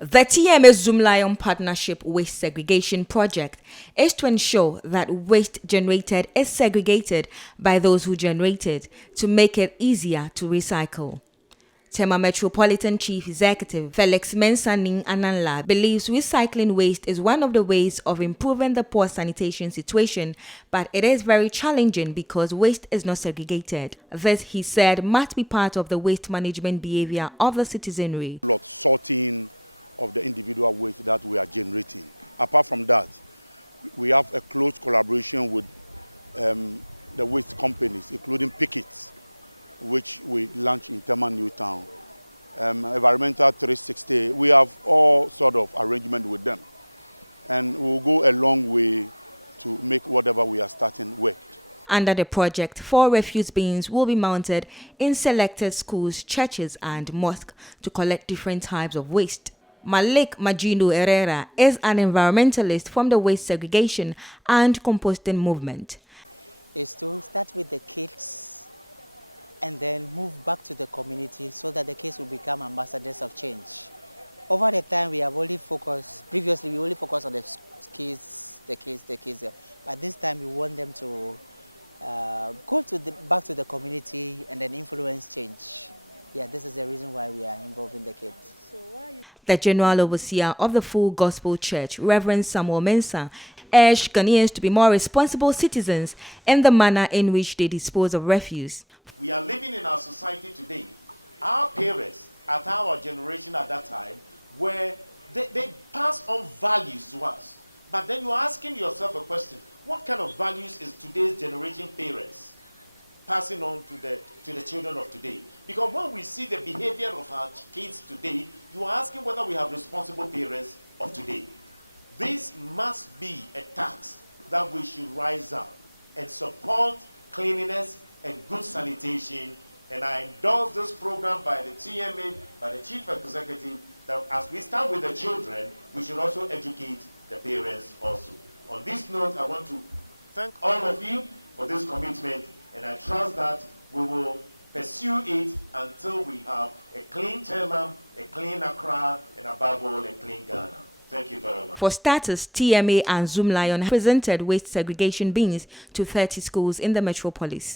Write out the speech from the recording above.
The TMA Zoomlion Partnership Waste Segregation project is to ensure that waste generated is segregated by those who generate it to make it easier to recycle. Tema Metropolitan Chief Executive Felix Mensaning Ananla believes recycling waste is one of the ways of improving the poor sanitation situation, but it is very challenging because waste is not segregated. This, he said, must be part of the waste management behavior of the citizenry. Sorting of the individual waste that we are generating. Apart from that, we have a close collaboration with the waste companies, including Pickets, which we launched in Tema Newtown. Environmental 360, we have all sort of arrangement with them. And we'll go a long way to make whatever we are starting work. Under the project, 4 refuse bins will be mounted in selected schools, churches and mosques to collect different types of waste. Malik Magino Herrera is an environmentalist from the Waste Segregation and Composting movement. Is to start with the kids and then move back to the community so that the kids will become ambassadors of change. Over the time, we have previously we only focused on the kids, but this time we want them to go back to the community and then influence change. Yeah, this is the reason why we are involving the kids. The General Overseer of the Full Gospel Church, Reverend Samuel Mensah, urged Ghanaians to be more responsible citizens in the manner in which they dispose of refuse. We are living in our society today. Our parents, at our generation at that time, they pass on values to us. But then you're asking yourself a question, what kind of values is today's generation parents passing on to the children of today? Because when we see the behavior of our kids today, you are asking whether we have responsible parents of today. This must be a task that we should rise up and support cleanliness and good sanitation. And I endorse this program by the TMA, by the Chief Executive, that as we start with the children, we should also educate the parents also. On this note, I want to thank all of you for this commitment, and I trust that we will pursue it until we have a clean Tema, a clean Accra, and above all, a clean Ghana. Thank you very much. For starters, TMA and Zoomlion presented waste segregation bins to 30 schools in the metropolis.